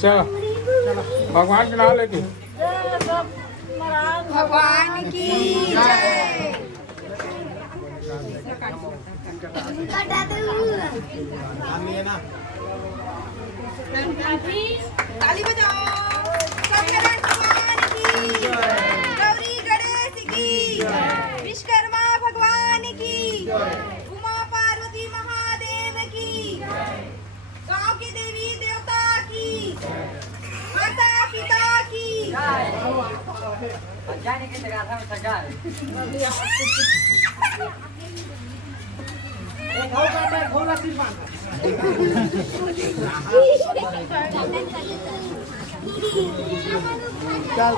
चलो भगवान के नाम लेके भगवान की जय। ताली बजाओ। सत्यनारायण भगवान की, गौरी गणेश की, विश्वकर्मा भगवान की, उमा पार्वती महादेव की, गांव की देवी देवता की, माता पिता की। जाने के जगह था सजा क्या